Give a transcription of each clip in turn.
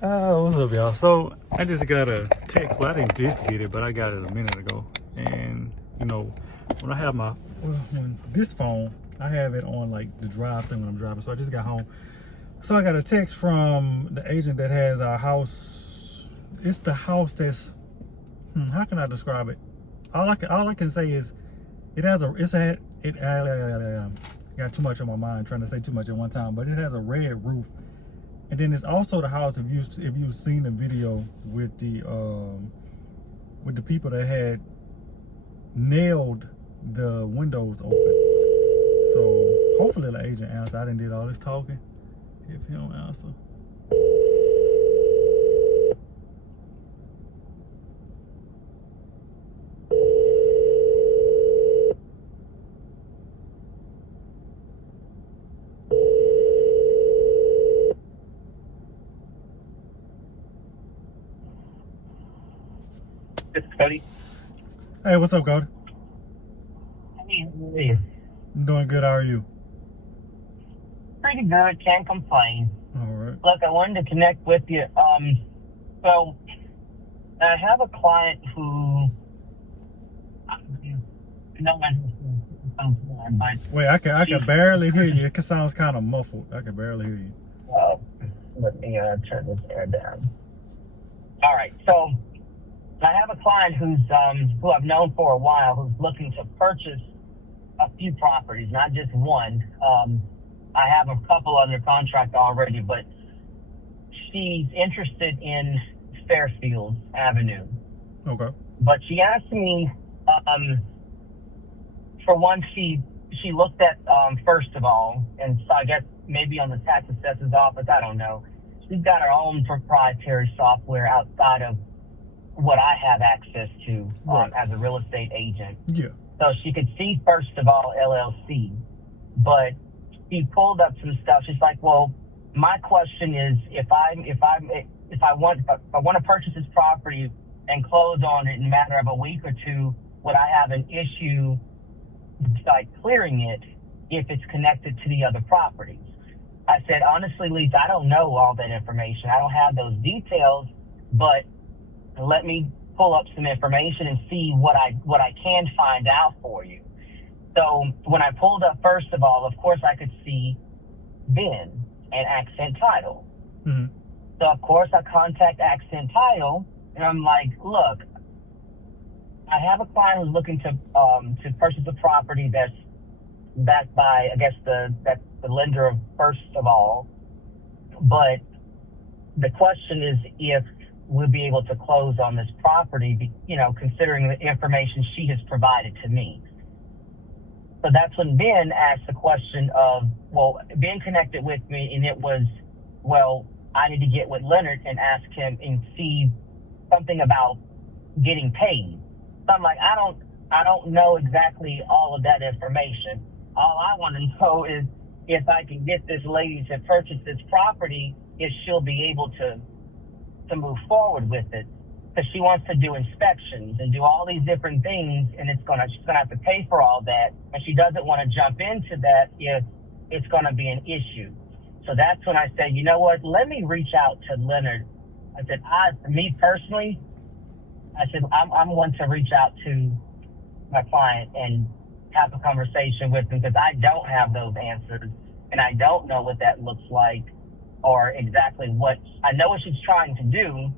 What's up, y'all? So I just got a text. Well, I didn't just get it, but I got it a minute ago. And when I have when this phone, I have it on like the drive thing when I'm driving. So I just got home. So I got a text from the agent that has our house. It's the house that's how can I describe it? All I can say is it has a got too much on my mind trying to say too much at one time, but it has a red roof. And then it's also the house, if you've seen the video with the people that had nailed the windows open. So hopefully the agent answers. I didn't did all this talking. If he don't answer. It's Cody. Hey, what's up, Cody? Hey, I'm doing good. How are you? pretty good. Can't complain. All right. Look, I wanted to connect with you. So I have a client who no one, but Wait, I can barely hear you. It sounds kind of muffled. I can barely hear you. let me turn this air down. All right. So I have a client who I've known for a while who's looking to purchase a few properties, not just one. I have a couple under contract already, but she's interested in Fairfield Avenue. Okay. But she asked me, for one, she looked at, first of all, and so I guess maybe on the tax assessor's office, I don't know. She's got her own proprietary software outside of what I have access to as a real estate agent. Yeah. So she could see, first of all, LLC, but she pulled up some stuff. She's like, well, my question is, if I want to purchase this property and close on it in a matter of a week or two, would I have an issue like clearing it if it's connected to the other properties? I said, honestly, Lisa, I don't know all that information. I don't have those details, but let me pull up some information and see what I can find out for you. So when I pulled up, first of all, of course, I could see VIN and Accent Title. Mm-hmm. So of course I contact Accent Title and I'm like, look, I have a client who's looking to purchase a property that's backed by, I guess that's the lender of first of all, but the question is if we'll be able to close on this property, considering the information she has provided to me. So that's when Ben asked the question of, well, Ben connected with me and it was, well, I need to get with Leonard and ask him and see something about getting paid. So I'm like, I don't know exactly all of that information. All I want to know is if I can get this lady to purchase this property, if she'll be able to move forward with it. Because she wants to do inspections and do all these different things, and she's gonna have to pay for all that, and she doesn't want to jump into that if it's gonna be an issue. So that's when I said, you know what, let me reach out to Leonard. I said, me personally, I said, I'm one to reach out to my client and have a conversation with him because I don't have those answers and I don't know what that looks like or exactly I know what she's trying to do,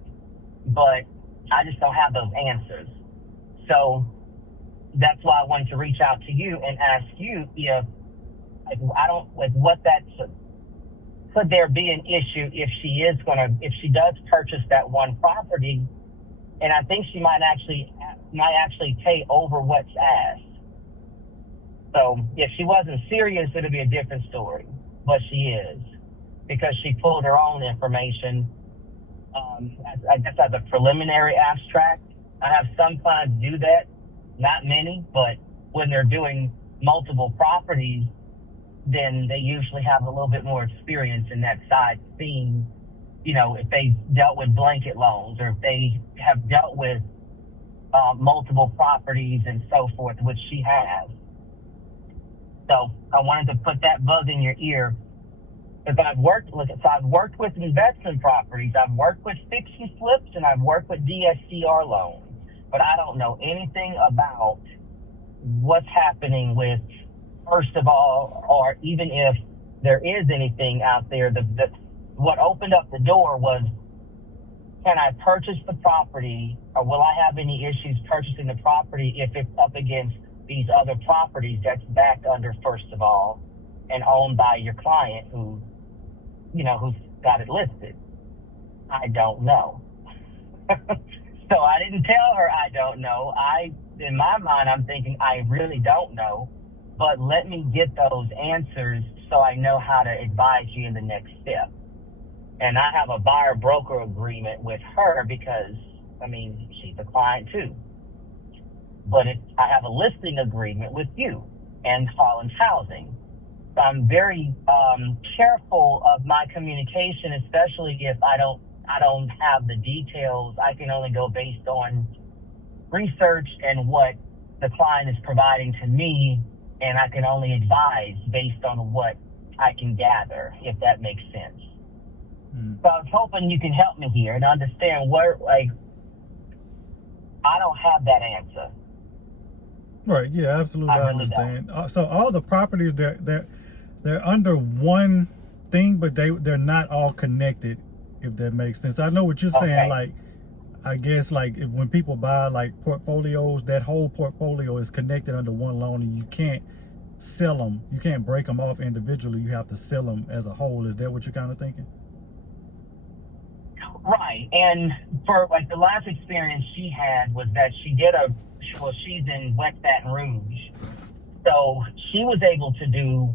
but I just don't have those answers. So that's why I wanted to reach out to you and ask you if could there be an issue if she does purchase that one property, and I think she might actually pay over what's asked. So if she wasn't serious, it'd be a different story, but she is, because she pulled her own information. I guess as a preliminary abstract. I have some clients do that, not many, but when they're doing multiple properties, then they usually have a little bit more experience in that side, seeing, if they dealt with blanket loans or if they have dealt with multiple properties and so forth, which she has. So I wanted to put that bug in your ear If I've worked, look, so I've worked with investment properties, I've worked with fix and flips, and I've worked with DSCR loans, but I don't know anything about what's happening with, first of all, or even if there is anything out there, what opened up the door was, can I purchase the property, or will I have any issues purchasing the property if it's up against these other properties that's backed under, first of all, and owned by your client who's got it listed? I don't know. So I didn't tell her I don't know. In my mind, I'm thinking I really don't know, but let me get those answers so I know how to advise you in the next step. And I have a buyer broker agreement with her because, she's a client too. But I have a listing agreement with you and Collins Housing. So I'm very careful of my communication, especially if I don't have the details. I can only go based on research and what the client is providing to me, and I can only advise based on what I can gather, if that makes sense. So I was hoping you can help me here and understand where, I don't have that answer. Right. Yeah, absolutely. I really understand. So all the properties, they're under one thing, but they're not all connected, if that makes sense. I know what you're saying. Okay. Like, I guess when people buy like portfolios, that whole portfolio is connected under one loan, and you can't sell them. You can't break them off individually. You have to sell them as a whole. Is that what you're kind of thinking? Right. And for the last experience she had was that she's in West Baton Rouge. So she was able to do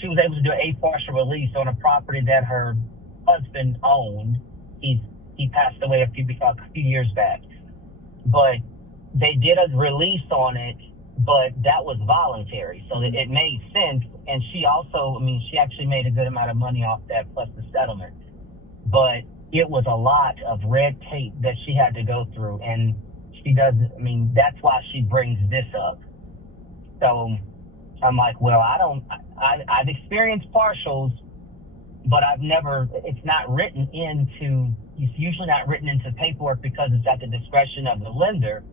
she was able to do a partial release on a property that her husband owned. He passed away a few years back. But they did a release on it, but that was voluntary. So it made sense. And she also, she actually made a good amount of money off that plus the settlement. But it was a lot of red tape that she had to go through. And she doesn't, that's why she brings this up. So I'm like, well, I've experienced partials, but it's usually not written into paperwork because it's at the discretion of the lender.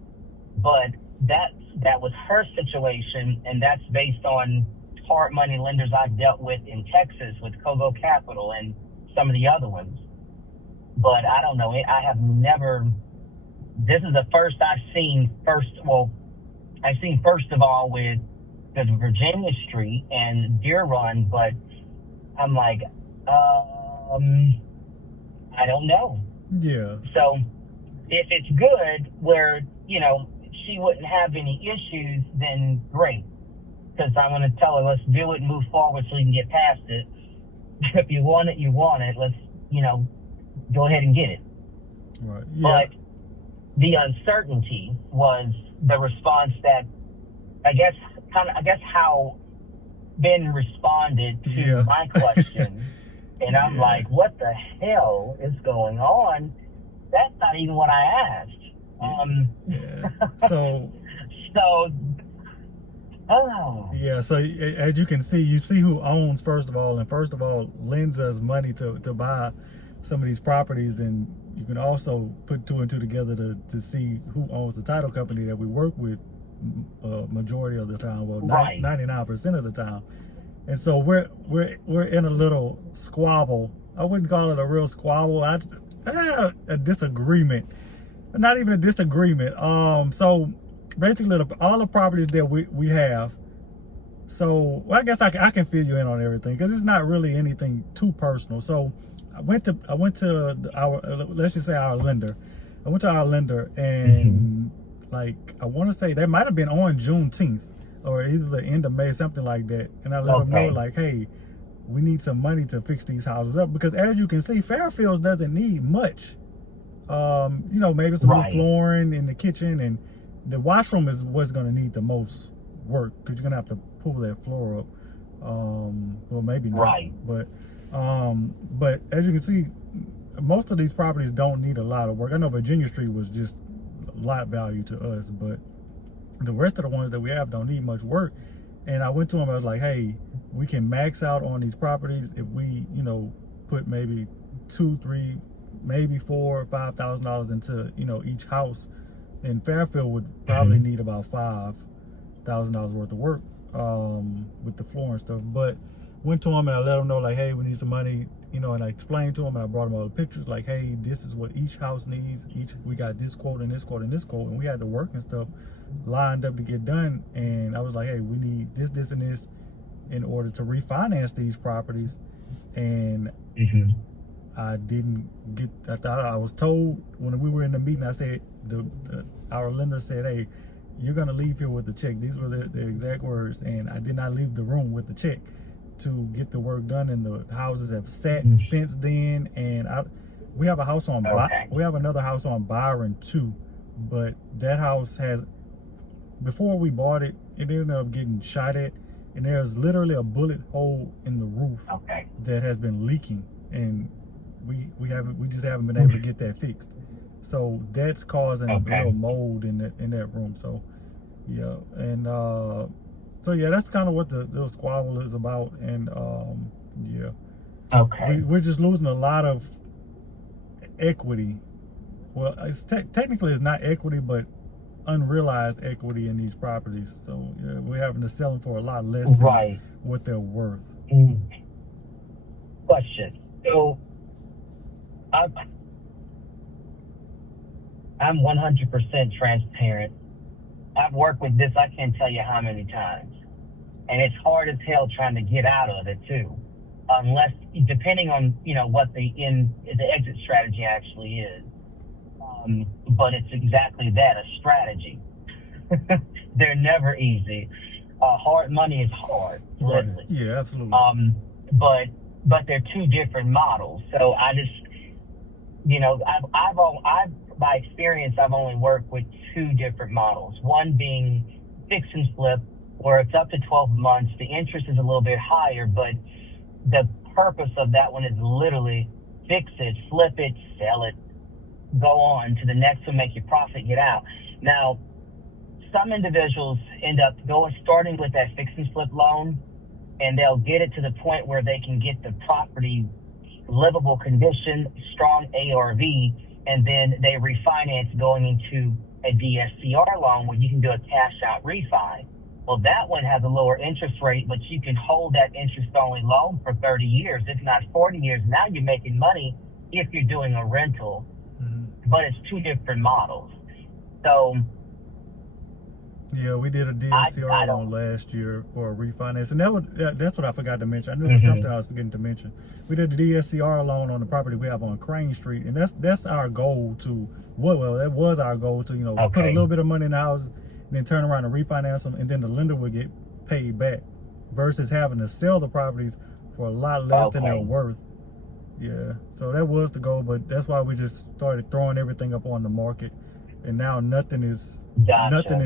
But that was her situation, and that's based on hard money lenders I've dealt with in Texas with Kogo Capital and some of the other ones. But I don't know. This is the first I've seen first of all with the Virginia Street and Deer Run, but I'm like, I don't know. Yeah. So if it's good where, she wouldn't have any issues, then great. Because I'm going to tell her, let's do it and move forward so we can get past it. If you want it, you want it. Let's, go ahead and get it. Right. Yeah. But the uncertainty was the response that I guess how Ben responded to my question. And I'm like, what the hell is going on? That's not even what I asked. So oh. So as you can see, you see who owns, first of all, lends us money to buy some of these properties, and you can also put two and two together to see who owns the title company that we work with majority of the time, well, right. 99% of the time. And so we're in a little squabble. I wouldn't call it a real squabble. A disagreement. Not even a disagreement. So basically, all the properties that we have. So I guess I can fill you in on everything because it's not really anything too personal. So I went to our, let's just say our lender. I went to our lender, and I want to say that might have been on Juneteenth or either the end of May, something like that. And I let them know, hey, we need some money to fix these houses up, because as you can see, Fairfields doesn't need much. Maybe some new flooring in the kitchen, and the washroom is what's going to need the most work because you're going to have to pull that floor up. Well, maybe not. Right. But as you can see, most of these properties don't need a lot of work. I know Virginia Street was just lot value to us, but the rest of the ones that we have don't need much work. And I went to him, I was like, hey, we can max out on these properties if we, you know, put maybe two, three, maybe $4,000 or $5,000 into, you know, each house. And Fairfield would probably need about $5,000 worth of work with the floor and stuff. But went to him and I let him know, like, hey, we need some money, you know, and I explained to him and I brought him all the pictures, like, hey, this is what each house needs. We got this quote and this quote and this quote, and we had the work and stuff lined up to get done. And I was like, hey, we need this, this, and this in order to refinance these properties. And I didn't get, I thought I was told when we were in the meeting, I said, our lender said, hey, you're going to leave here with the check. These were the exact words. And I did not leave the room with the check to get the work done. And the houses have sat since then. And we have a house on, we have another house on Byron too. But that house has, before we bought it, it ended up getting shot at. And there's literally a bullet hole in the roof that has been leaking. And we just haven't been able to get that fixed. So that's causing a little mold in that room. So yeah, and so yeah, that's kind of what the squabble is about. And yeah, we're just losing a lot of equity. Well, it's technically it's not equity, but unrealized equity in these properties. So yeah, we're having to sell them for a lot less than what they're worth. Question. So I'm 100% transparent. I've worked with this, I can't tell you how many times. And it's hard as hell trying to get out of it too. Unless, depending on, you know, what the exit strategy actually is. But it's exactly that, a strategy. They're never easy. Hard money is hard, literally. Yeah, absolutely. But they're two different models. So I just, you know, I've by experience, I've only worked with two different models. One being fix and flip, where it's up to 12 months. The interest is a little bit higher, but the purpose of that one is literally fix it, flip it, sell it, go on to the next one, make your profit, get out. Now, some individuals end up starting with that fix and flip loan, and they'll get it to the point where they can get the property livable condition, strong ARV, and then they refinance going into a DSCR loan where you can do a cash out refi. Well, that one has a lower interest rate, but you can hold that interest only loan for 30 years, if not 40 years. Now you're making money if you're doing a rental, but it's two different models. So yeah, we did a DSCR loan last year for a refinance, and that's what I forgot to mention. I knew there was something I was forgetting to mention. We did the DSCR loan on the property we have on Crane Street, and that's our goal to, well, that was our goal to, you know, put a little bit of money in the house and then turn around and refinance them, and then the lender would get paid back versus having to sell the properties for a lot less than they're worth. Yeah, so that was the goal, but that's why we just started throwing everything up on the market. And now nothing is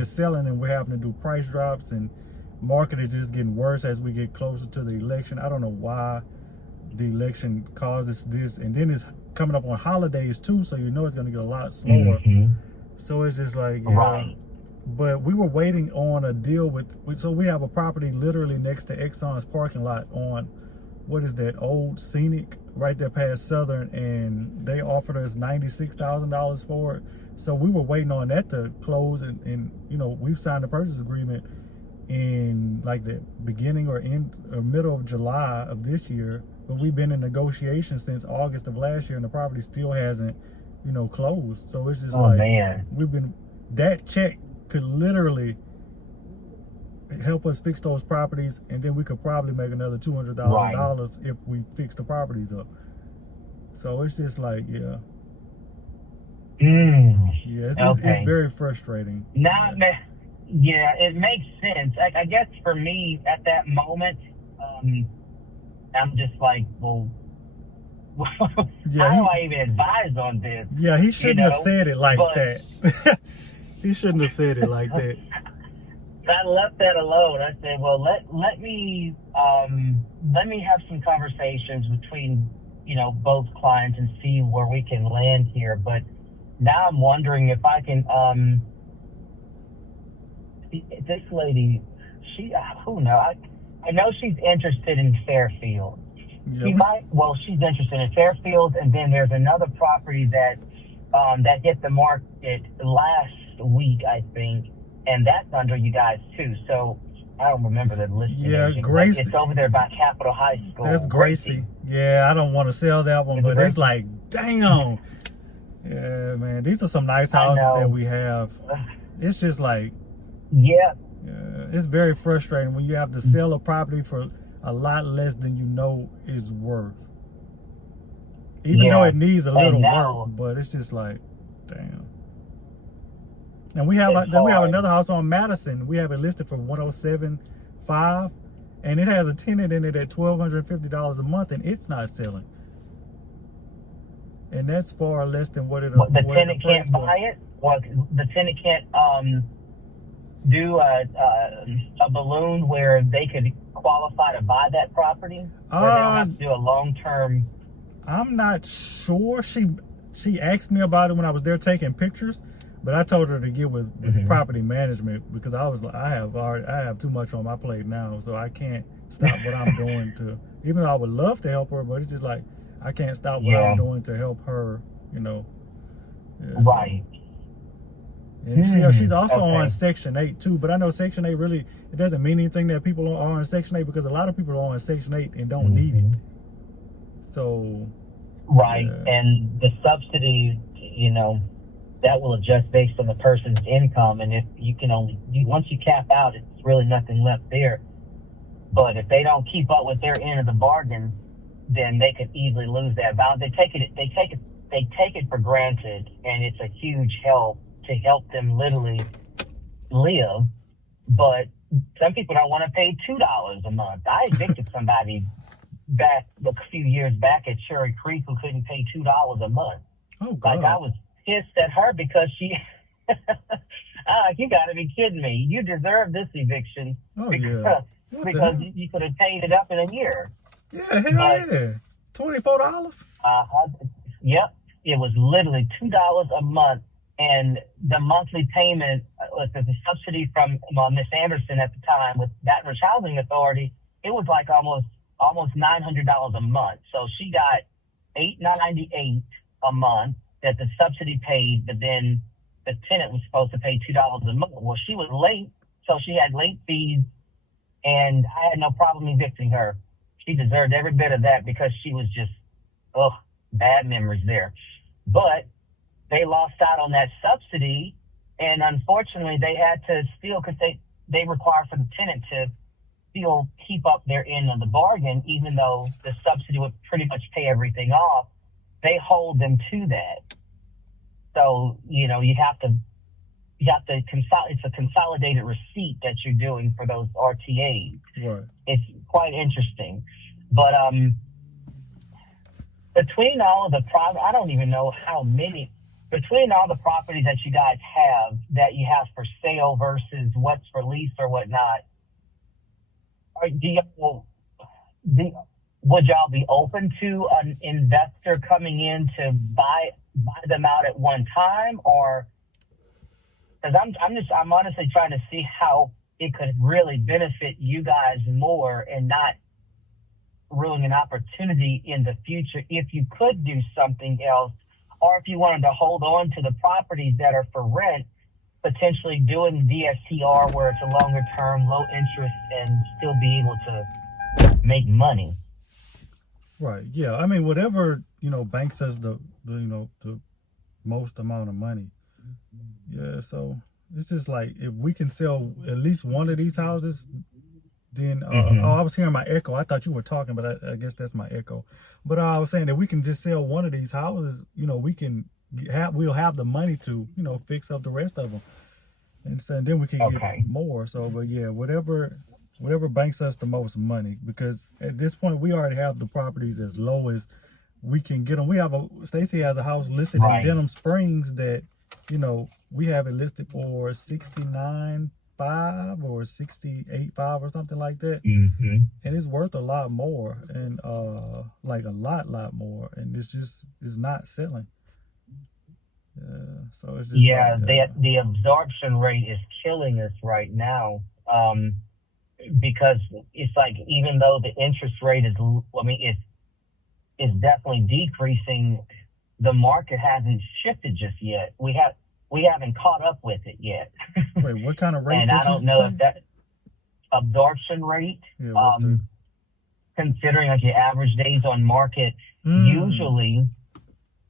selling, and we're having to do price drops, and market is just getting worse as we get closer to the election. I don't know why the election causes this, and then it's coming up on holidays too, so you know it's going to get a lot slower. So it's just like, but we were waiting on a deal so we have a property literally next to Exxon's parking lot on, what is that, Old Scenic, right there past Southern, and they offered us $96,000 for it. So we were waiting on that to close, and you know, we've signed a purchase agreement in like the beginning or middle of July of this year, but we've been in negotiations since August of last year, and the property still hasn't, you know, closed. So it's just that check could literally help us fix those properties, and then we could probably make another $200,000 if we fix the properties up. So it's just like, it's very frustrating. Yeah, it makes sense. I guess for me at that moment, I'm just like, well, how do I even advise on this? Yeah, he shouldn't have said it like that. He shouldn't have said it like that. I left that alone. I said, well, let me have some conversations between, you know, both clients and see where we can land here. But now I'm wondering if I can, this lady, who knows? I know she's interested in Fairfield. Yeah, She's interested in Fairfield, and then there's another property that that hit the market last week, I think, and that's under you guys too. So I don't remember the listing agent, but Gracie. it's over there by Capitol High School. That's Gracie. Yeah, I don't want to sell that one, but it's like, damn. Yeah, man, these are some nice houses that we have. It's just like, yeah, it's very frustrating when you have to sell a property for a lot less than you know it's worth. Even though it needs a little work, but it's just like, damn. And we have another house on Madison. We have it listed for $107,500, and it has a tenant in it at $1,250 a month, and it's not selling. And that's far less than what it. The tenant can't buy it. Well, the tenant can't do a balloon where they could qualify to buy that property. Where they don't have to do a long-term. I'm not sure. She asked me about it when I was there taking pictures, but I told her to get with property management because I have too much on my plate now, so I can't stop what I'm doing to. Even though I would love to help her, but it's just like I can't stop what I'm doing to help her. You know. Yeah, right. So. And she's also on Section 8 too, but I know Section 8 really it doesn't mean anything that people are on Section 8 because a lot of people are on Section 8 and don't need it. So. Right, and the subsidy, that will adjust based on the person's income, and if you can once you cap out, it's really nothing left there. But if they don't keep up with their end of the bargain, then they could easily lose that value. They take it for granted, and it's a huge help to help them literally live. But some people don't want to pay $2 a month. I evicted somebody back a few years back at Cherry Creek who couldn't pay $2 a month. Oh, God. Like I was pissed at her because she you gotta be kidding me. You deserve this eviction because you could have paid it up in a year. Yeah, hell yeah. $24? Yep. It was literally $2 a month, and the monthly payment the subsidy from Miss Anderson at the time with Baton Rouge Housing Authority, it was like almost $900 a month. So she got $898 a month that the subsidy paid, but then the tenant was supposed to pay $2 a month. Well, she was late, so she had late fees, and I had no problem evicting her. She deserved every bit of that because she was just, bad memories there. But they lost out on that subsidy, and unfortunately they had to still, because they require for the tenant to still keep up their end of the bargain, even though the subsidy would pretty much pay everything off. They hold them to that. So, you have to it's a consolidated receipt that you're doing for those RTAs. Right. It's quite interesting. But between all of the I don't even know how many, between all the properties that you guys have that you have for sale versus what's for lease or whatnot, would y'all be open to an investor coming in to buy them out at one time? Or because I'm honestly trying to see how it could really benefit you guys more and not ruin an opportunity in the future if you could do something else, or if you wanted to hold on to the properties that are for rent, potentially doing DSCR where it's a longer term, low interest, and still be able to make money. Right. Yeah. I mean, whatever, banks us the most amount of money. Yeah. So it's just like, if we can sell at least one of these houses, then, I was hearing my echo. I thought you were talking, but I guess that's my echo. But I was saying that we can just sell one of these houses, we'll have the money to, fix up the rest of them. And so then we can get more. So, but yeah, whatever banks us the most money, because at this point we already have the properties as low as we can get them. Stacy has a house listed in Denham Springs that, we have it listed for $69,500 or $68,500 or something like that. Mm-hmm. And it's worth a lot more, and like a lot more, and it's not selling. So it's just the absorption rate is killing us right now. because it's like, even though the interest rate is, it's definitely decreasing, the market hasn't shifted just yet. We haven't caught up with it yet. Wait, what kind of rate And I did don't you know say? if that absorption rate, Yeah, what's the... considering like your average days on market, usually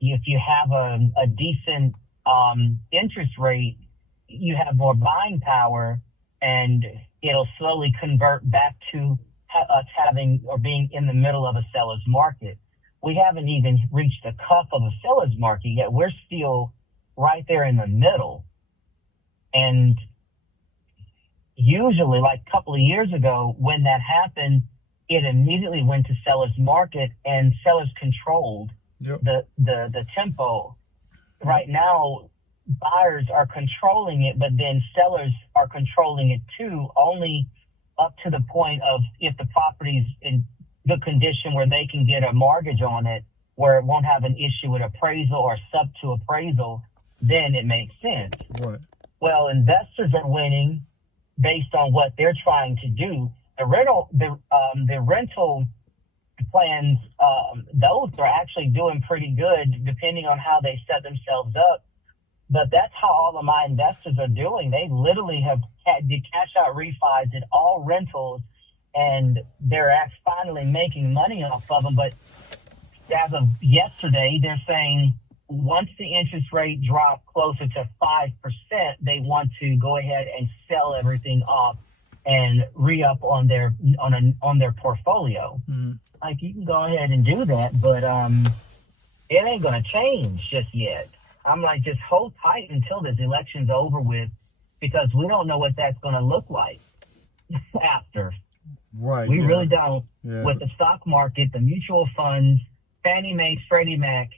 if you have a decent interest rate, you have more buying power, and it'll slowly convert back to us having or being in the middle of a seller's market. We haven't even reached the cuff of a seller's market yet. We're still right there in the middle. And usually, like a couple of years ago, when that happened, it immediately went to seller's market, and sellers controlled the tempo. Right now, buyers are controlling it, but then sellers are controlling it too, only up to the point of if the property's in good condition where they can get a mortgage on it, where it won't have an issue with appraisal or sub to appraisal, then it makes sense. Right. Well, investors are winning based on what they're trying to do. The rental plans, those are actually doing pretty good depending on how they set themselves up. But that's how all of my investors are doing. They literally did cash out refis, did all rentals, and they're finally making money off of them. But as of yesterday, they're saying once the interest rate dropped closer to 5%, they want to go ahead and sell everything off and re-up on their portfolio. Mm-hmm. Like, you can go ahead and do that, but it ain't gonna change just yet. I'm like, just hold tight until this election's over with, because we don't know what that's gonna look like after. Right. We really don't. Yeah. With the stock market, the mutual funds, Fannie Mae, Freddie Mac,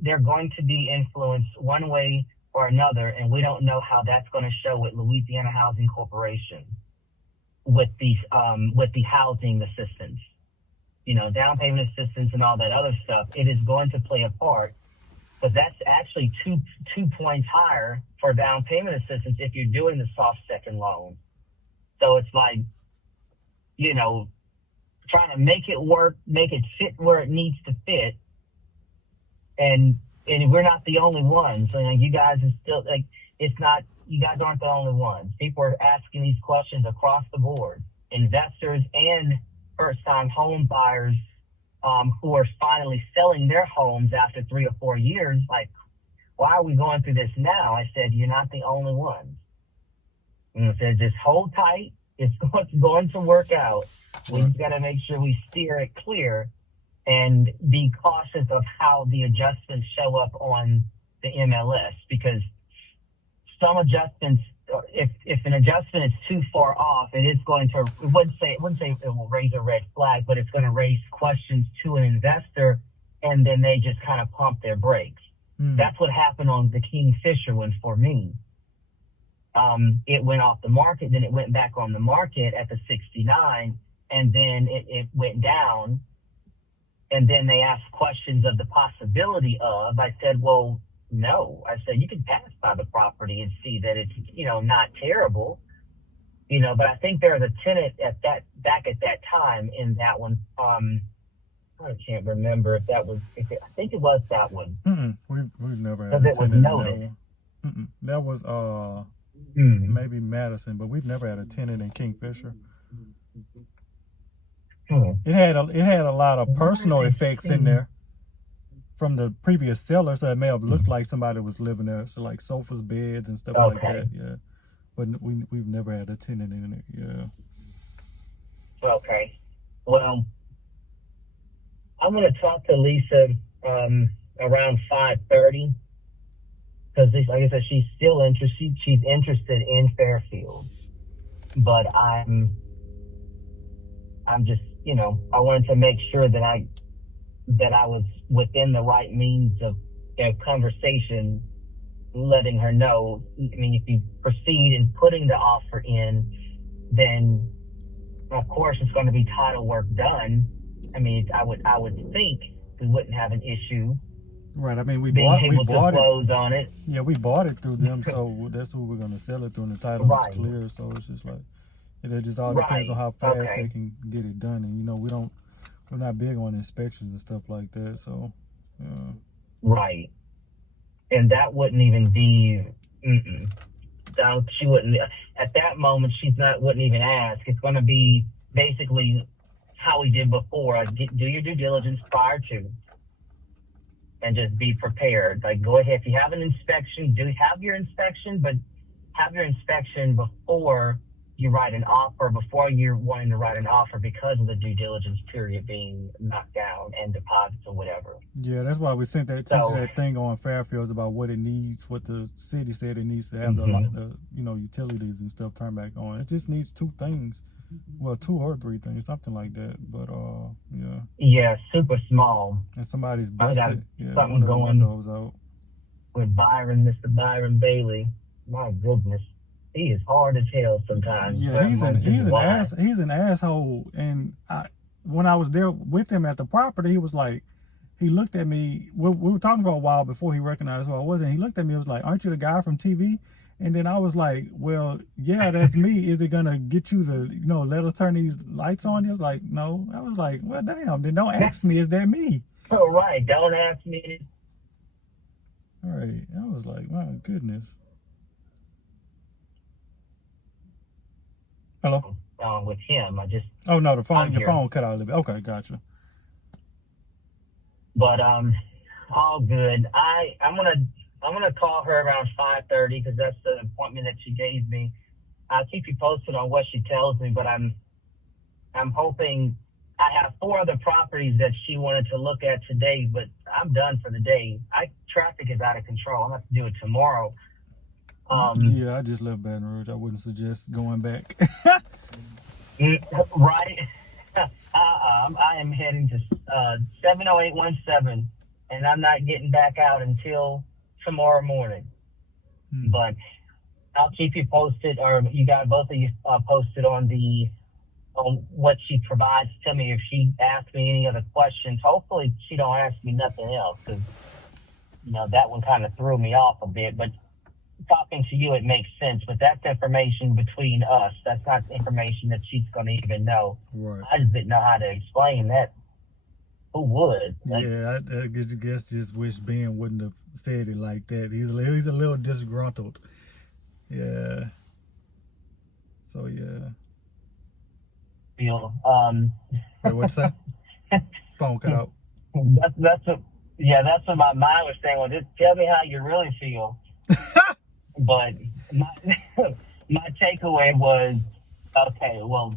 they're going to be influenced one way or another, and we don't know how that's going to show with Louisiana Housing Corporation, with the housing assistance, down payment assistance and all that other stuff. It is going to play a part, but that's actually two points higher for down payment assistance if you're doing the soft second loan. So it's like, trying to make it work, make it fit where it needs to fit. And we're not the only ones. So, you guys are still you guys aren't the only ones. People are asking these questions across the board. Investors and first-time home buyers who are finally selling their homes after 3 or 4 years, like, why are we going through this now? I said, you're not the only ones. And I said, just hold tight. It's going to work out. We just got to make sure we steer it clear and be cautious of how the adjustments show up on the MLS, because some adjustments, if an adjustment is too far off, it is going to, I wouldn't say it will raise a red flag, but it's going to raise questions to an investor, and then they just kind of pump their brakes. That's what happened on the Kingfisher one for me. It went off the market, then it went back on the market at the 69, and then it went down. And then they asked questions of the possibility of. I said, well, no. I said, you can pass by the property and see that it's, not terrible, but I think there was a tenant back at that time in that one. I can't remember if that was, I think it was that one. We've never had a tenant in that one. That was maybe Madison, but we've never had a tenant in Kingfisher. It had a lot of personal effects in there from the previous seller, so it may have looked like somebody was living there. So like sofas, beds, and stuff like that. Yeah, but we've never had a tenant in it. Yeah. Okay. Well, I'm going to talk to Lisa around 5:30, because, like I said, she's still interested. She's interested in Fairfield, but I'm just, I wanted to make sure that I was within the right means of conversation, letting her know. I mean, if you proceed in putting the offer in, then of course it's going to be title work done. I mean, I would think we wouldn't have an issue. Right. I mean, we bought close it on it. Yeah, we bought it through them, so that's who we're going to sell it through, and the title was clear. So it's just like, It just all depends on Right. how fast they Okay. can get it done. And we're not big on inspections and stuff like that. So, yeah. Right. And that wouldn't even be. Mm-mm. She wouldn't. At that moment, wouldn't even ask. It's going to be basically how we did before. Do your due diligence prior to, and just be prepared. Like, go ahead. If you have an inspection, have your inspection, but have your inspection before you write an offer, before you're wanting to write an offer, because of the due diligence period being knocked down and deposits or whatever. Yeah, that's why we sent that So, thing on Fairfields about what it needs, what the city said it needs to have mhm. the utilities and stuff turned back on. It just needs 2 things. Well, 2 or 3 things, something like that. But yeah. Yeah, super small. And somebody's I got busted, one something of the going windows out. with Mr. Byron Bailey. My goodness, he is hard as hell sometimes. Yeah, he's an asshole. And when I was there with him at the property, he was like, he looked at me. We were talking for a while before he recognized who I was, and he looked at me. He was like, "Aren't you the guy from TV?" And then I was like, "Well, yeah, that's me. Is it gonna get you to, let us turn these lights on?" He was like, "No." I was like, "Well, damn. Then don't ask me. Is that me?" All right, don't ask me. All right. I was like, "My goodness." Hello. With him, Oh no, your here. phone cut out a little bit. Okay, gotcha. But all good. I'm gonna call her around 5:30 because that's the appointment that she gave me. I'll keep you posted on what she tells me, but I'm hoping. I have 4 other properties that she wanted to look at today, but I'm done for the day. Traffic is out of control. I'm gonna have to do it tomorrow. Yeah, I just left Baton Rouge. I wouldn't suggest going back. Right. I am heading to 70817, and I'm not getting back out until tomorrow morning. But I'll keep you posted, or you got both of you posted on what she provides to me. If she asks me any other questions, hopefully she don't ask me nothing else, because that one kind of threw me off a bit. But talking to you, it makes sense. But that's information between us. That's not information that she's going to even know. Right. I just didn't know how to explain that. Who would? Yeah, I guess just wish Ben wouldn't have said it like that. He's a little disgruntled. Yeah. So yeah. Feel. Wait, what's that? Phone cut out. That's what my mind was saying. Well, just tell me how you really feel. But my takeaway was, okay, well,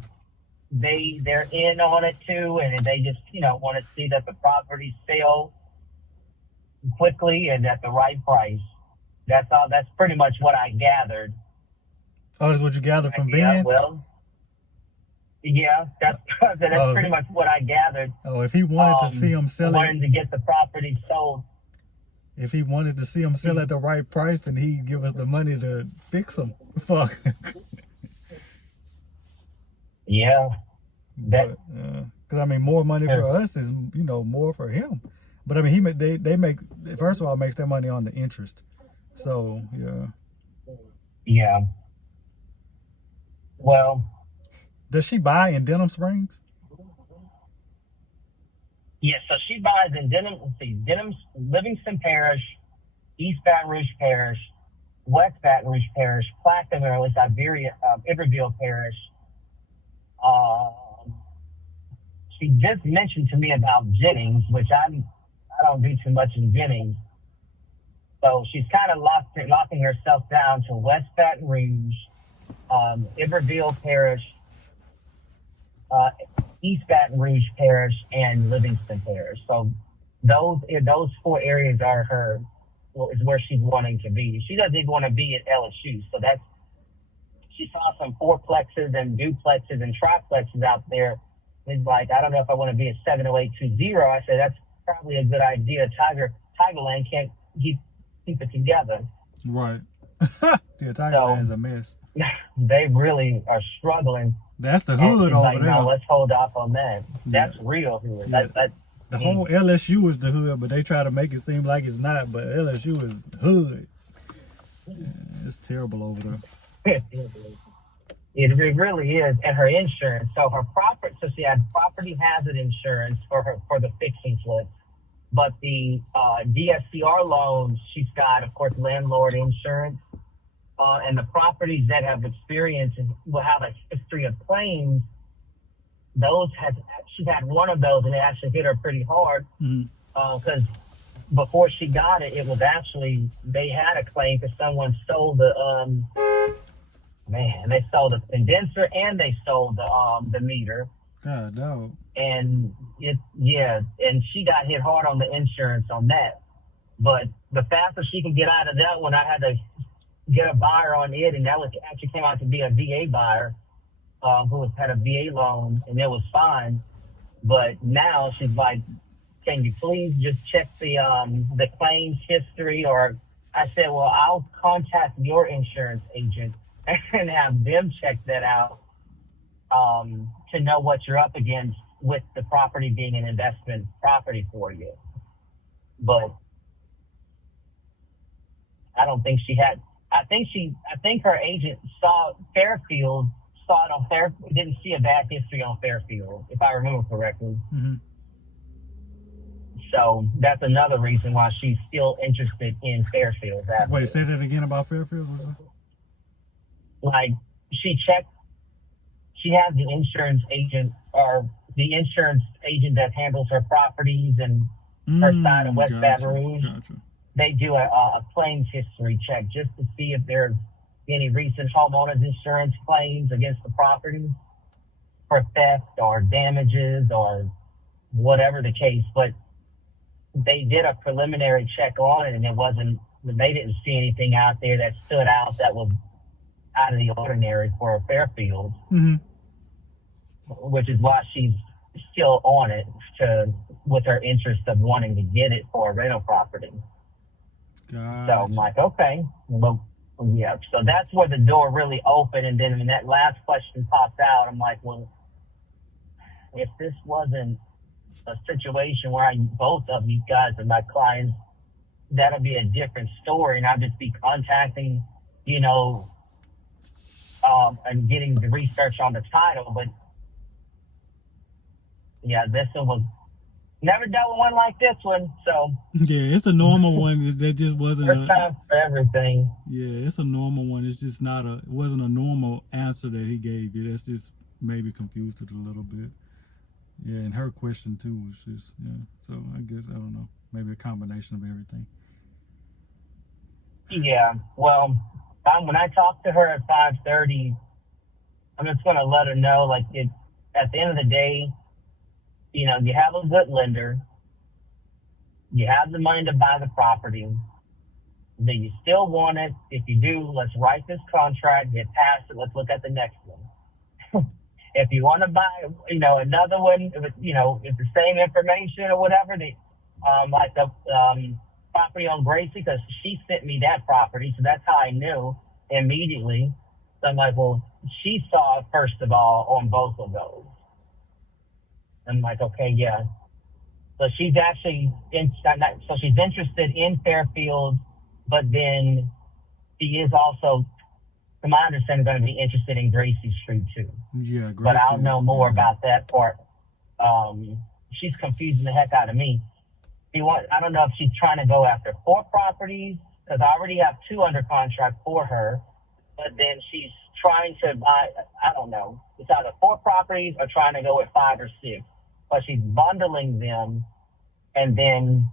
they're in on it too, and they just want to see that the properties sell quickly and at the right price. That's all. That's pretty much what I gathered. Oh, that's what you gathered from Ben? Yeah, well, yeah, that's pretty much what I gathered. Oh, if he wanted to see them sell wanting to get the property sold. If he wanted to see them sell at the right price, then he'd give us the money to fix them. Fuck. Yeah. Because I mean, more money for us is more for him. But I mean, they make, first of all, makes their money on the interest. So yeah. Yeah. Well. Does she buy in Denham Springs? Yeah, so she buys in Denham, Livingston Parish, East Baton Rouge Parish, West Baton Rouge Parish, Plaquemine, or Iberville Parish. She just mentioned to me about Jennings, which I don't do too much in Jennings. So she's kind of locking herself down to West Baton Rouge, Iberville Parish, East Baton Rouge Parish, and Livingston Parish. So those 4 areas is where she's wanting to be. She doesn't even want to be at LSU. So she saw some 4plexes and duplexes and triplexes out there. It's like, I don't know if I want to be at 70820. I said, that's probably a good idea. Tigerland can't keep it together. Right. Yeah, Tigerland's a mess. They really are struggling. That's the hood over there. No, let's hold off on that. That's real hood. Yeah. The whole LSU is the hood, but they try to make it seem like it's not. But LSU is hood. Yeah, it's terrible over there. It really is. And her insurance. So her property, so she had property hazard insurance for the fixing flips. But the DSCR loans, she's got, of course, landlord insurance. And the properties that have experienced and will have a history of claims, she had one of those, and it actually hit her pretty hard. Because before she got it, it was actually, they had a claim because someone stole they stole the condenser and they stole the meter. God, no. And and she got hit hard on the insurance on that. But the faster she could get out of that one, I had to get a buyer on it, and that was actually came out to be a VA buyer who had a VA loan, and it was fine. But now she's like, can you please just check the claims history? Or I said, well, I'll contact your insurance agent and have them check that out to know what you're up against with the property being an investment property for you. But I don't think she had. I think her agent saw it on Fairfield, didn't see a bad history on Fairfield, if I remember correctly. So that's another reason why she's still interested in Fairfield. Wait, say that again about Fairfield? Like, she has the insurance agent that handles her properties and her side of West Baton Rouge. Gotcha. They do a claims history check just to see if there's any recent homeowners insurance claims against the property for theft or damages or whatever the case. But they did a preliminary check on it, and they didn't see anything out there that stood out that was out of the ordinary for Fairfield, which is why she's still on it with her interest of wanting to get it for a rental property. Gotcha. So I'm like, okay, well, yeah. So that's where the door really opened. And then when that last question popped out, I'm like, well, if this wasn't a situation where both of you guys are my clients, that'll be a different story. And I'll just be contacting, and getting the research on the title. But yeah, this one was never dealt with one like this one. So yeah, it's a normal one that just wasn't first time for everything. Yeah, it's a normal one. It's just it wasn't a normal answer that he gave you. That's just maybe confused it a little bit. Yeah, and her question too was just, so I guess, I don't know, maybe a combination of everything. Yeah, well, when I talk to her at 5:30, I'm just going to let her know, like, at the end of the day, you have a good lender, you have the money to buy the property, do you still want it? If you do, let's write this contract, get past it, let's look at the next one. If you want to buy, another one, if the same information or whatever, like the property on Gracie, because she sent me that property, so that's how I knew immediately. So I'm like, well, she saw it first of all on both of those. I'm like, okay, yeah. So she's actually she's interested in Fairfield, but then she is also, to my understanding, going to be interested in Gracie Street too. Yeah, Gracie. But I'll know more about that part. She's confusing the heck out of me. I don't know if she's trying to go after 4 properties, because I already have 2 under contract for her. But then she's trying to buy, I don't know, it's either 4 properties or trying to go with 5 or 6. But she's bundling them and then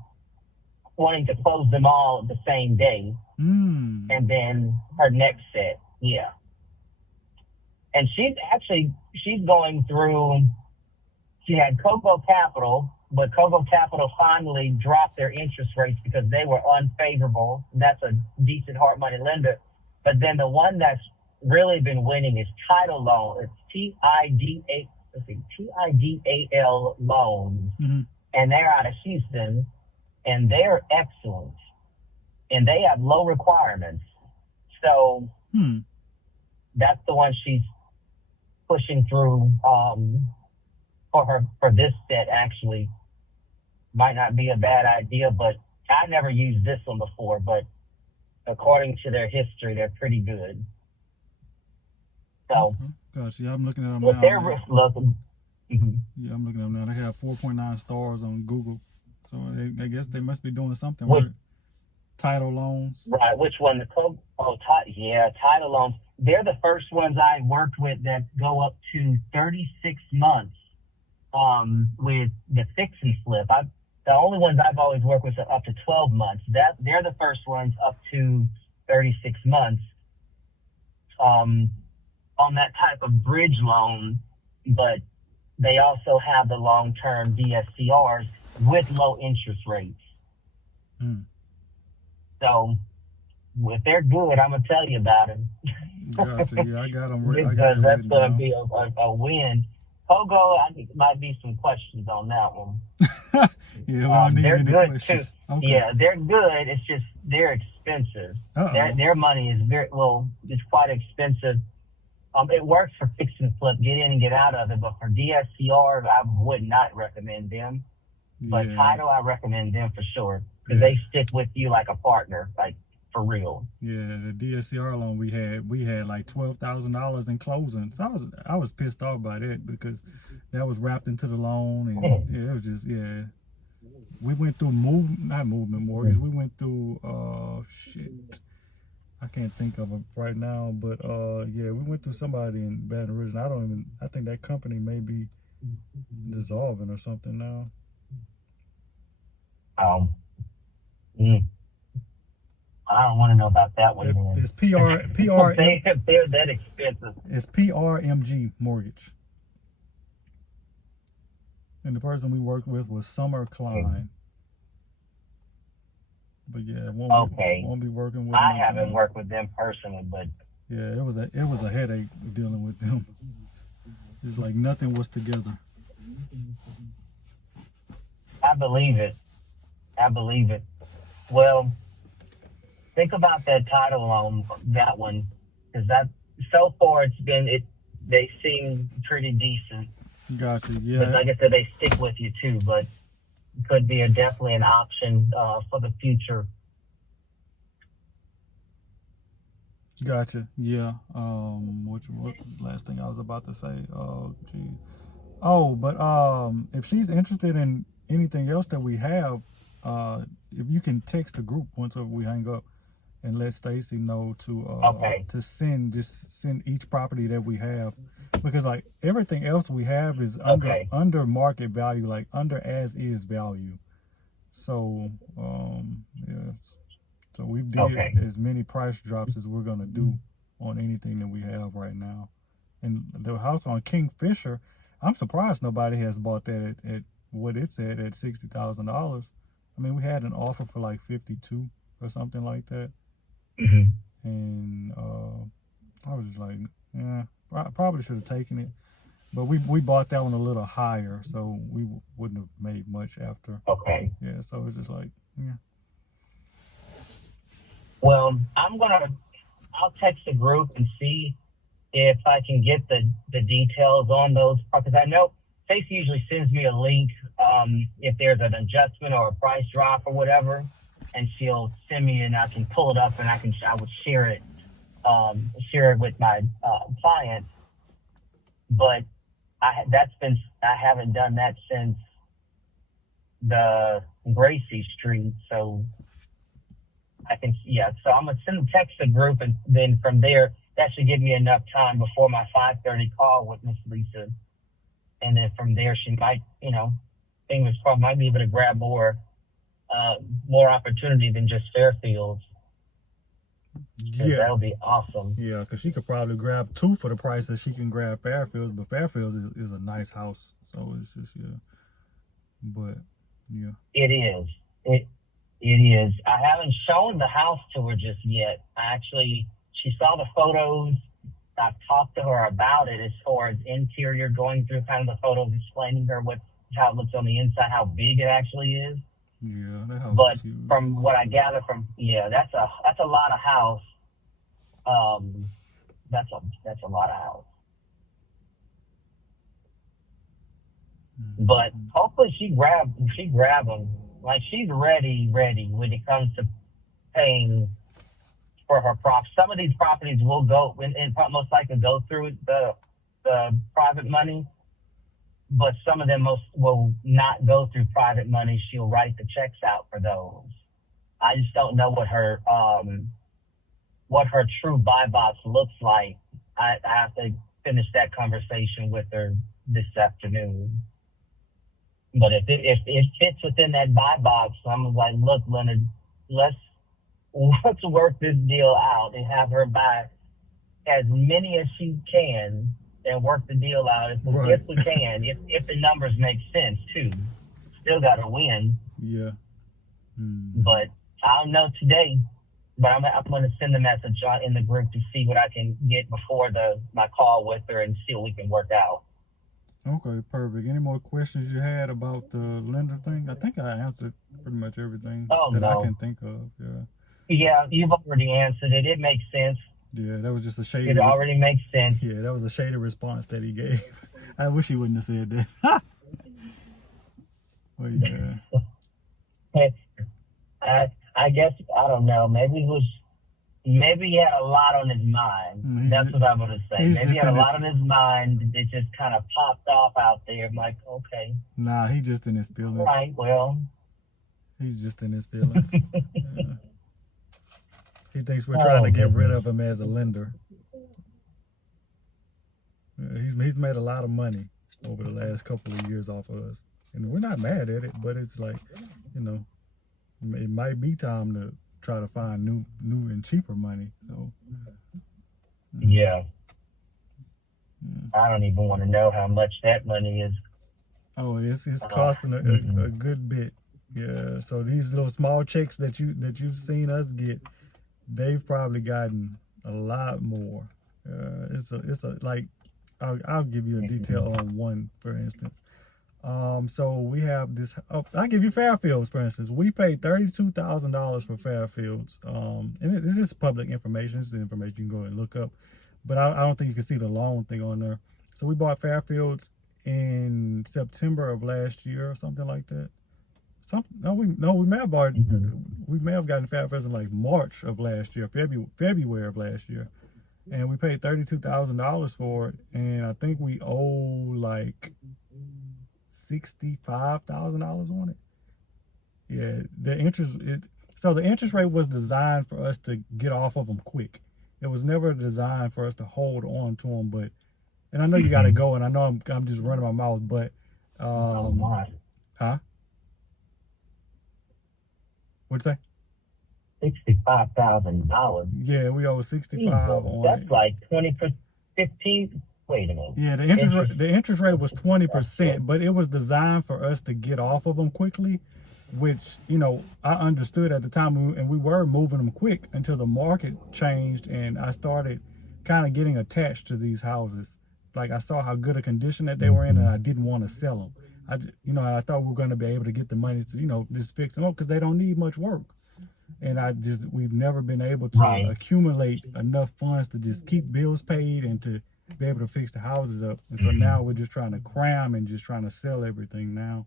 wanting to close them all the same day. And then her next set, yeah. And she's going through, she had Coco Capital, but Coco Capital finally dropped their interest rates because they were unfavorable. That's a decent hard money lender. But then the one that's really been winning is Title Loan. It's TIDAL Loans. And they're out of Houston, and they're excellent. And they have low requirements. So that's the one she's pushing through for this set, actually. Might not be a bad idea, but I never used this one before, but according to their history, they're pretty good. So Gotcha. Yeah, I'm looking at them If now. they're looking, mhm. Yeah, I'm looking at them now. They have 4.9 stars on Google. So I guess they must be doing something Which, right. Title loans. right, which one? Yeah, title loans. They're the first ones I worked with that go up to 36 months with the fix and flip. The only ones I've always worked with are up to 12 months. They're the first ones up to 36 months on that type of bridge loan, but they also have the long-term DSCRs with low interest rates. Hmm. So if they're good, I'm gonna tell you about them. Gotcha. Yeah, I got them. I got Because it that's written gonna down. be a win. Pogo, I think might be some questions on that one. Yeah, we don't need They're any good questions. too. Okay. Yeah, they're good. It's just they're expensive. Their money is it's quite expensive. It works for fix and flip, get in and get out of it, but for DSCR, I would not recommend them. But Yeah. title, I recommend them for sure because they stick with you like a partner, like for real. Yeah, the DSCR loan we had like $12,000 in closing. So I was pissed off by that because that was wrapped into the loan, and it was just We went through not movement mortgage. We went through shit. I can't think of it right now, but we went through somebody in Baton Rouge. I think that company may be dissolving or something now. I don't want to know about that one, man. It's PR. They're that expensive. It's PRMG Mortgage. And the person we worked with was Summer Klein. But yeah, won't be working with them. I haven't worked with them personally, but yeah, it was a headache dealing with them. It's like nothing was together. I believe it. Well, think about that title on that one, because so far they seem pretty decent. Gotcha. Yeah. But like I said, they stick with you too, but could be definitely an option for the future. Gotcha. Yeah. What last thing I was about to say? Oh, geez. Oh, but if she's interested in anything else that we have, if you can text the group once we hang up, and let Stacy know to send each property that we have, because like everything else we have is under market value, like under as is value. So so we did as many price drops as we're gonna do on anything that we have right now. And the house on Kingfisher, I'm surprised nobody has bought that at what it said at $60,000. I mean, we had an offer for like 52 or something like that. Mm-hmm. And I was just like, yeah, I probably should have taken it, but we bought that one a little higher, so we wouldn't have made much after. Okay. Yeah, so it's just like, yeah. Well, I'll text the group and see if I can get the details on those, because I know Stacey usually sends me a link if there's an adjustment or a price drop or whatever, and she'll send me and I can pull it up and I would share it with my clients. But I haven't done that since the Gracie Street, so so I'm gonna text the group, and then from there that should give me enough time before my 5:30 call with Miss Lisa, and then from there she might, fingers crossed, might be able to grab more opportunity than just Fairfields. Yeah, that would be awesome. Yeah, because she could probably grab two for the price that she can grab Fairfields, but Fairfields is a nice house, so it's just But yeah, it is. It is. I haven't shown the house to her just yet. She saw the photos. I've talked to her about it as far as interior, going through kind of the photos, explaining to her how it looks on the inside, how big it actually is. Yeah, that house is huge. From what I gather that's a lot of house. That's a lot of house. Mm-hmm. But hopefully she grab them. Like, she's ready when it comes to paying for her props. Some of these properties will go and most likely go through the the private money, but some of them will not go through private money. She'll write the checks out for those. I just don't know what her true buy box looks like. I have to finish that conversation with her this afternoon. But if it fits within that buy box, I'm like, look, Leonard, let's work this deal out and have her buy as many as she can and work the deal out Right. if we can, if the numbers make sense too. Still got to win. Yeah. But I don't know today. But I'm going to send a message in the group to see what I can get before my call with her and see what we can work out. Okay, perfect. Any more questions you had about the lender thing? I think I answered pretty much everything I can think of. Yeah. Yeah, you've already answered it. It makes sense. Yeah, that was just a shady. It already makes sense. Yeah, that was a shady response that he gave. I wish he wouldn't have said that. Well, yeah. I guess, I don't know. Maybe he had a lot on his mind. That's what I'm going to say. Maybe he had a lot on his mind. It just kind of popped off out there. I'm like, okay. Nah, he just in his feelings. Right, well. He's just in his feelings. Yeah. He thinks we're trying to get rid of him as a lender. Yeah, he's made a lot of money over the last couple of years off of us. And we're not mad at it, but it's like, it might be time to try to find new and cheaper money. So yeah. I don't even want to know how much that money is. Oh, it's costing a good bit. Yeah. So these little small checks that you've seen us get, they've probably gotten a lot more. It's a like I'll give you a detail on one, for instance. So we have this. I'll give you Fairfields, for instance. We paid $32,000 for Fairfields. And this is public information. This is the information you can go and look up. But I don't think you can see the loan thing on there. So we bought Fairfields in September of last year or something like that. We may have bought. We may have gotten Fairfields in like March of last year, February of last year, and we paid $32,000 for it. And I think we owe like $65,000 on it. Yeah, the interest rate was designed for us to get off of them quick. It was never designed for us to hold on to them. But, and I know you got to go, and I know I'm just running my mouth, but huh? What'd you say? $65,000. Yeah, we owe 65 on That's it. like 15. Wait a minute. Yeah, the interest rate was 20%, but it was designed for us to get off of them quickly, which I understood at the time, and we were moving them quick until the market changed, and I started kind of getting attached to these houses. Like I saw how good a condition that they were in, and I didn't want to sell them. I thought we were going to be able to get the money to just fix them up because they don't need much work. And we've never been able to accumulate enough funds to just keep bills paid and to be able to fix the houses up. And so now we're just trying to cram and just trying to sell everything now.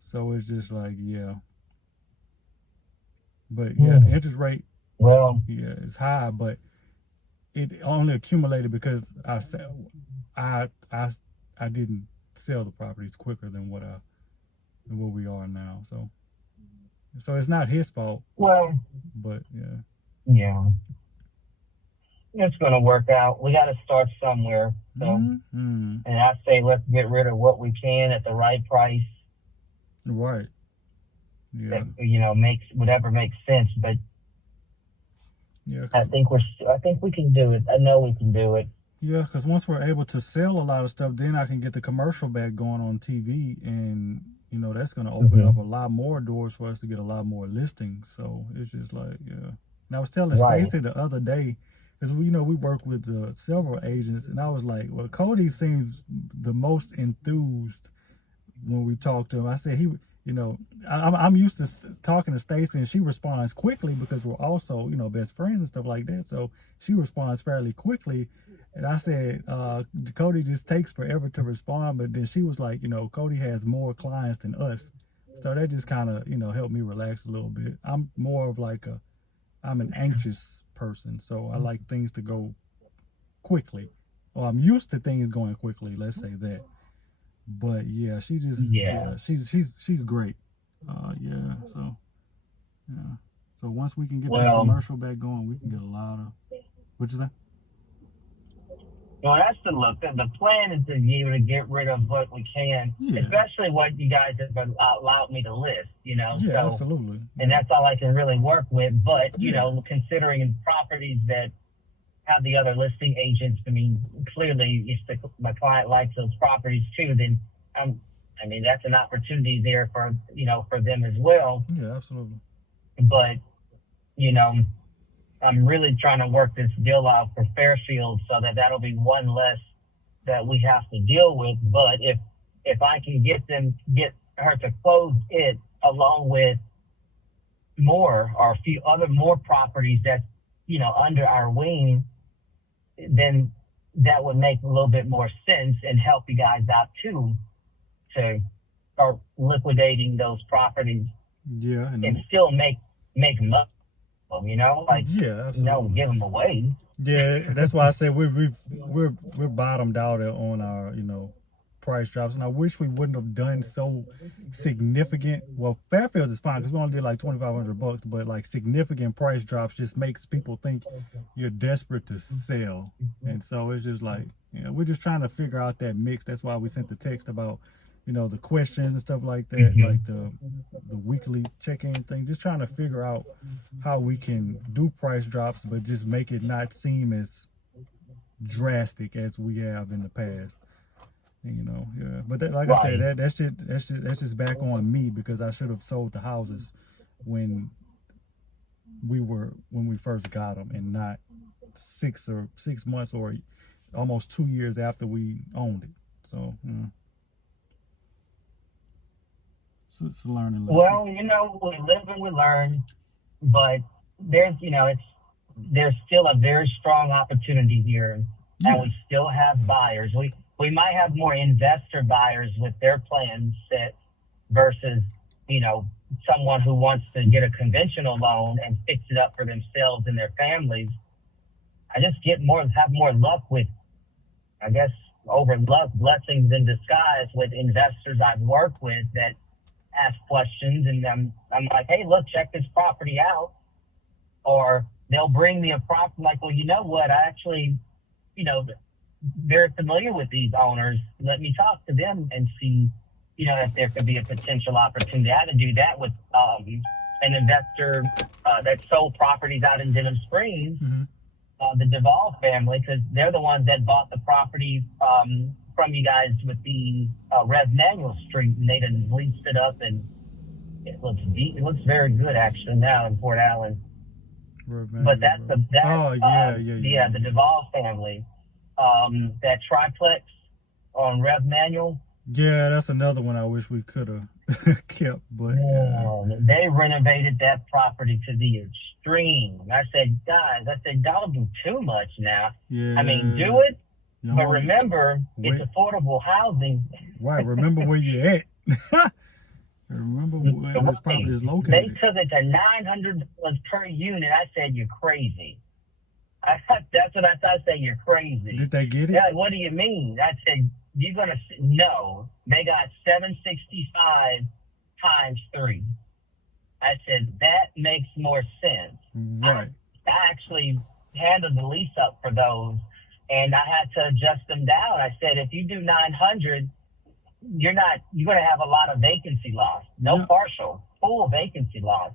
So it's just like, yeah. But yeah, the interest rate, it's high, but it only accumulated because I didn't sell the properties quicker than what we are now. So it's not his fault. Well, but yeah. Yeah. It's going to work out. We got to start somewhere. So, and I say let's get rid of what we can at the right price. Right. Yeah. That, makes whatever makes sense. But yeah, I think we can do it. I know we can do it. Yeah, because once we're able to sell a lot of stuff, then I can get the commercial back going on TV, and that's going to open up a lot more doors for us to get a lot more listings. So it's just like, yeah. And I was telling Stacy the other day, because we work with several agents, and I was like, well, Cody seems the most enthused when we talk to him. I said I'm used to talking to Stacy, and she responds quickly because we're also best friends and stuff like that. So she responds fairly quickly. And I said, Cody just takes forever to respond. But then she was like, Cody has more clients than us. So that just kind of, helped me relax a little bit. I'm more of like I'm an anxious person. So I like things to go quickly. Well, I'm used to things going quickly. Let's say that. But yeah, Yeah. she's great. Yeah. So yeah. So once we can get that Well, commercial back going, we can get a lot of. What you say? well, that's the look. The plan is to be able to get rid of what we can, Yeah. especially what you guys have allowed me to list. Yeah. So, Absolutely. and Yeah. that's all I can really work with. But Yeah. considering properties that have the other listing agents, I mean, clearly, if my client likes those properties too, then I mean, that's an opportunity there for for them as well. Yeah. Absolutely. But you know, I'm really trying to work this deal out for Fairfield so that that'll be one less that we have to deal with. But if I can get her to close it along with more or a few other more properties that's under our wing, then that would make a little bit more sense and help you guys out too to start liquidating those properties Yeah. and And still make money. Like yeah. Absolutely. give them away. Yeah, that's why I said we're bottomed out on our price drops, and I wish we wouldn't have done so significant. Well, Fairfields is fine because we only did like $2,500, but like significant price drops just makes people think you're desperate to sell, and so it's just like we're just trying to figure out that mix. That's why we sent the text about the questions and stuff like that, Mm-hmm. like the weekly check-in thing, just trying to figure out how we can do price drops but just make it not seem as drastic as we have in the past. Yeah, but like I said, Right. that's just back on me because I should have sold the houses when when we first got them and not 6 months or almost 2 years after we owned it. So it's a learning lesson. Well, we live and we learn, but there's still a very strong opportunity here, and Yeah. we still have buyers. We might have more investor buyers with their plans set versus someone who wants to get a conventional loan and fix it up for themselves and their families. I just have more luck with, I guess, over luck, blessings in disguise with investors I've worked with that ask questions, and I'm like, hey, look, check this property out. Or they'll bring me a property like, well, you know what? I actually, very familiar with these owners. Let me talk to them and see, if there could be a potential opportunity. I had to do that with an investor that sold properties out in Denham Springs, the Duvall family, because they're the ones that bought the property from you guys with the Rev Manuel Street, and they done leased it up, and it looks deep. It looks very good actually now in Port Allen. But that's the Duvall family, that triplex on Rev Manuel. Yeah, that's another one I wish we could have kept, but They renovated that property to the extreme. I said, guys, don't do too much now. yeah. I mean, do it, You but know, remember, it's affordable housing. right. Remember where you at. Remember where this property is They located. took it to $900 per unit. I said, you're crazy. That's what I thought. I said, you're crazy. Did they get it? Yeah, what do you mean? I said, you're going to, no. They got 765 times 3. I said, that makes more sense. Right. I actually handled the lease up for those, and I had to adjust them down. I said, if you do 900, you're going to have a lot of vacancy loss. No partial, full vacancy loss.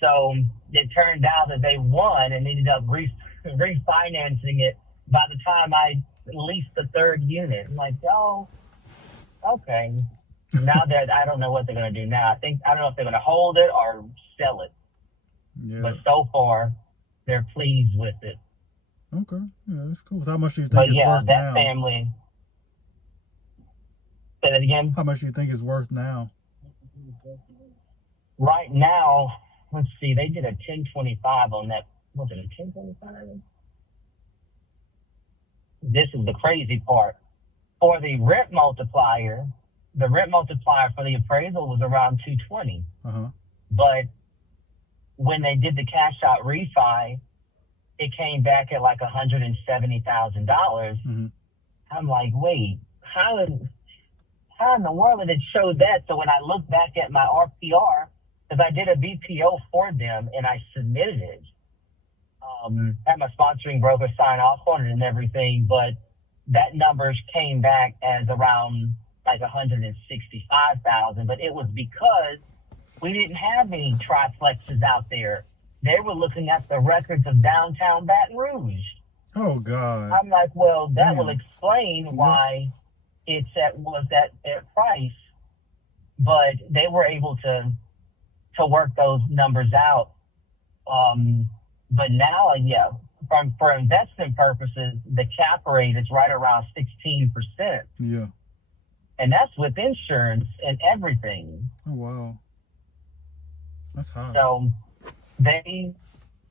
So it turned out that they won and ended up refinancing it by the time I leased the third unit. I'm like, oh, okay. Now that I don't know what they're going to do now. I don't know if they're going to hold it or sell it. Yeah. But so far, they're pleased with it. Okay. Yeah, that's cool. So how much do you think it's worth that now? family. Say that again. How much do you think it's worth now? Right now, let's see. They did a 1025 on that. Was it a 1025? This is the crazy part. For the rent multiplier for the appraisal was around 220. Uh-huh. But when they did the cash out refi, it came back at like $170,000. Mm-hmm. I'm like, wait, how in the world did it show that? So when I look back at my RPR, because I did a BPO for them and I submitted it, had my sponsoring broker sign off on it and everything, but that numbers came back as around like 165,000. But it was because we didn't have any triplexes out there. They were looking at the records of downtown Baton Rouge. Oh God. I'm like, well, that Damn. will explain why it's was that price. But they were able to work those numbers out. But now, yeah, for investment purposes, the cap rate is right around 16%. Yeah. And that's with insurance and everything. Oh wow. That's high. So they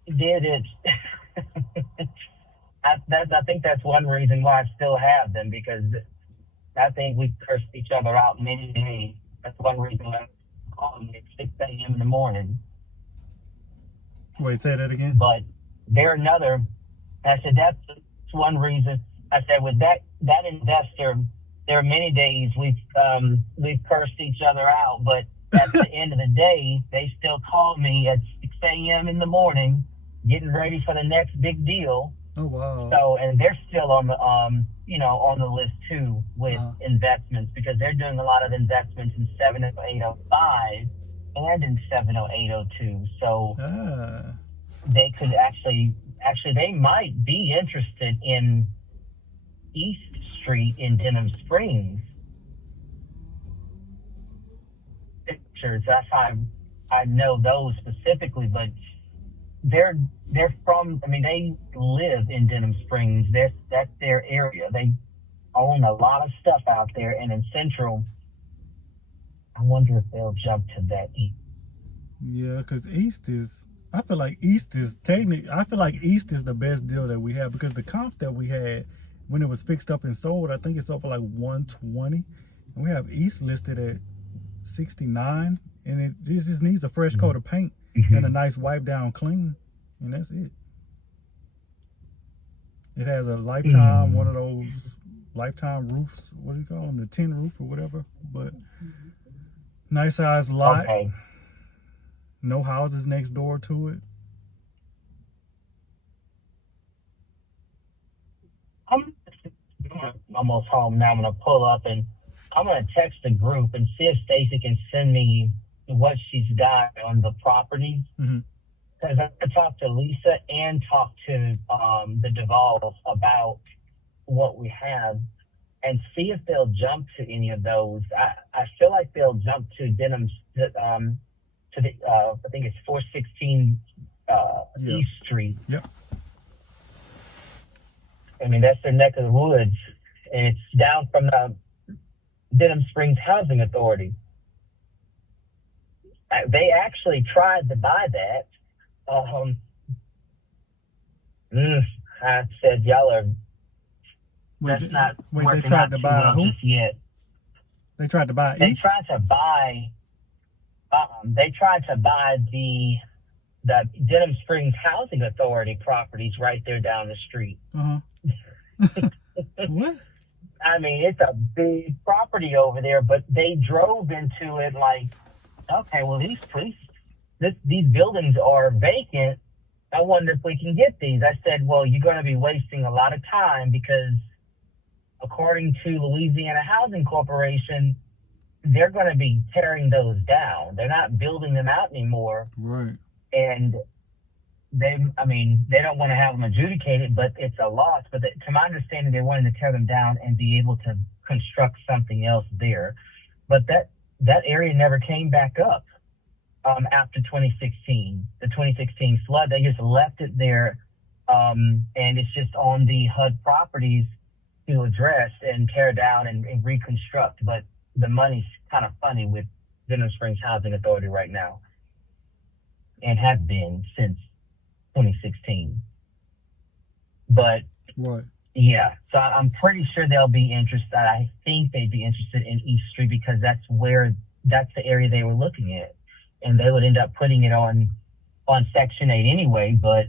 did it. I think that's one reason why I still have them, because I think we cursed each other out many days. That's one reason why I call me at 6 a.m. in the morning. Wait, say that again? But they're another. I said, that's one reason. I said, with that investor, there are many days we've cursed each other out, but at the end of the day, they still call me at 6 a.m. in the morning, getting ready for the next big deal. Oh wow. So, and they're still on the on the list too with investments, because they're doing a lot of investments in 70805 and in 70802. So they could actually they might be interested in East Street in Denham Springs. Pictures. That's how I know those specifically, but they're from. I mean, they live in Denham Springs. That's their area. They own a lot of stuff out there, and in Central. I wonder if they'll jump to that East. Yeah, because East is. I feel like East is the best deal that we have, because the comp that we had when it was fixed up and sold, I think it's over like 120, and we have East listed at 69, and it just needs a fresh coat of paint and a nice wipe down clean, and that's it. It has a lifetime, one of those lifetime roofs. What do you call them? The tin roof or whatever. But nice size lot. Okay. No houses next door to it. I'm almost home now. I'm going to pull up and I'm going to text the group and see if Stacy can send me what she's got on the property. Because I talked to Lisa and talked to the Duvals about what we have, and see if they'll jump to any of those. I feel like they'll jump to Denham's, to the I think it's 416 East Street. Yep. I mean, that's their neck of the woods, and it's down from the Denham Springs Housing Authority. They actually tried to buy that. I said, y'all are. That's not working they tried out to too buy well who? just yet. They tried to buy They East? tried to buy. They tried to buy the Denham Springs Housing Authority properties right there down the street. What? I mean, it's a big property over there, but they drove into it like, okay, well, these buildings are vacant. I wonder if we can get these. I said, well, you're going to be wasting a lot of time, because according to Louisiana Housing Corporation, they're going to be tearing those down. They're not building them out anymore. Right. And they don't want to have them adjudicated, but it's a loss. But to my understanding, they're wanting to tear them down and be able to construct something else there. But that area never came back up after 2016. The 2016 flood, they just left it there, and it's just on the HUD properties to address and tear down and reconstruct. But the money's kind of funny with Denham Springs Housing Authority right now, and has been since 2016. But right. Yeah, so I'm pretty sure they'll be interested. I think they'd be interested in East Street, because that's the area they were looking at, and they would end up putting it on Section 8 anyway. But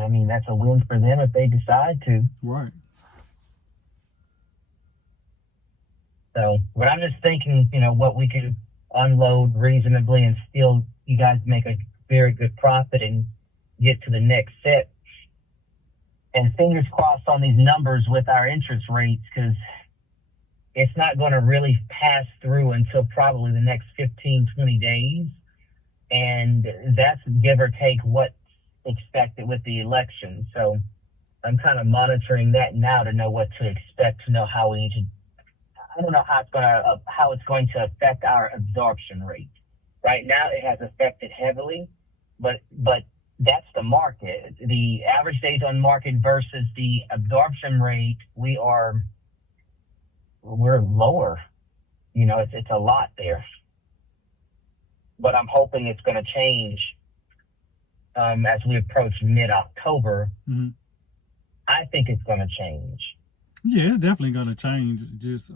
I mean, that's a win for them if they decide to. Right. So, but I'm just thinking, what we can unload reasonably and still you guys make a very good profit and get to the next set. And fingers crossed on these numbers with our interest rates, because it's not going to really pass through until probably the next 15, 20 days. And that's give or take what's expected with the election. So I'm kind of monitoring that now to know what to expect, to know how we need to. I don't know how it's going to affect our absorption rate. Right now, it has affected heavily, but that's the market. The average days on market versus the absorption rate, we're lower. It's a lot there. But I'm hoping it's going to change as we approach mid-October. Mm-hmm. I think it's going to change. Yeah, it's definitely going to change. Just,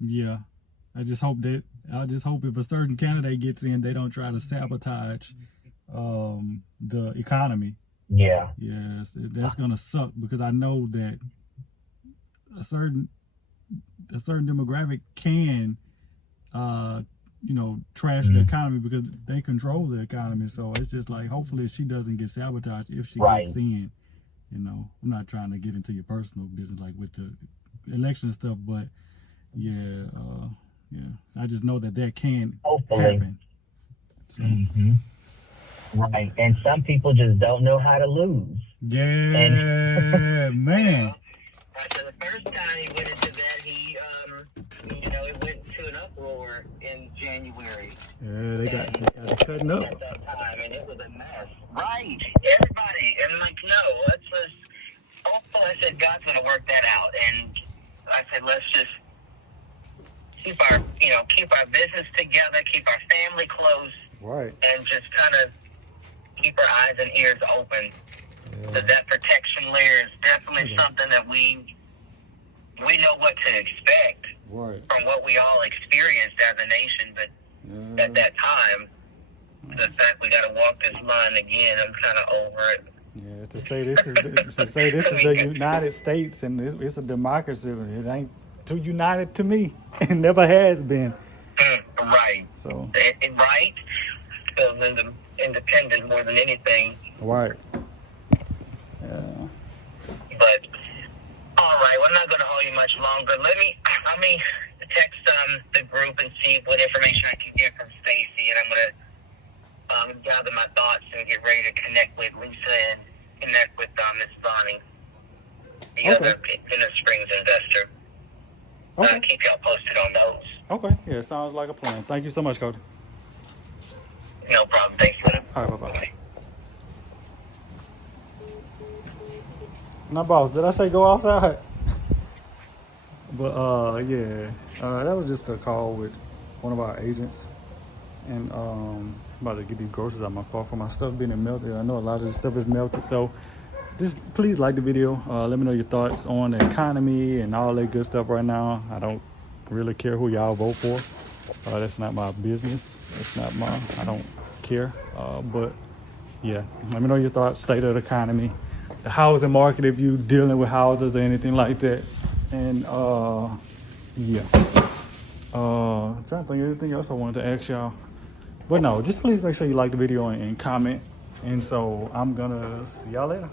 yeah. I just hope if a certain candidate gets in, they don't try to sabotage the economy. Yeah. Yes, that's going to suck, because I know that a certain demographic can, trash the economy, because they control the economy. So it's just like, hopefully she doesn't get sabotaged if she gets in. I'm not trying to get into your personal business, like with the election and stuff, but yeah, I just know that can happen. So. Right, and some people just don't know how to lose. Yeah, man. So the first time he went into that, it went to an uproar in January. Yeah, they got it cutting up. At that time, and it was a mess. Right, everybody, and I'm like, no, let's hopefully, I said, God's going to work that out, and I said, let's just keep our business together, keep our family close, right, and just kind of keep our eyes and ears open. So that protection layer is definitely something that we know what to expect from what we all experienced as a nation, but at that time, the fact we got to walk this line again, I'm kind of over it. Yeah, to say this is the United States, and it's a democracy. It ain't too united to me. It never has been. Right. So. Right. Feels independent more than anything. Right. Yeah. But all right, well, I'm not going to hold you much longer. Let me text the group and see what information I can get from Stacy, and I'm going to gather my thoughts and get ready to connect with Lisa and connect with Miss Bonnie, the other Pinner Springs investor. Okay. Keep y'all posted on those. Okay. Yeah, sounds like a plan. Thank you so much, Cody. No problem. Thanks, man. All right, bye-bye. Now, boss, did I say go outside? But yeah, that was just a call with one of our agents, and about to get these groceries out of my car for my stuff being melted. I know a lot of this stuff is melted, so just please like the video. Let me know your thoughts on the economy and all that good stuff right now. I don't really care who y'all vote for. That's not my business. I don't care. But yeah, let me know your thoughts, state of the economy, the housing market, if you dealing with houses or anything like that. And yeah, I'm trying to think of anything else I wanted to ask y'all. But no, just please make sure you like the video and comment. And so I'm gonna see y'all later.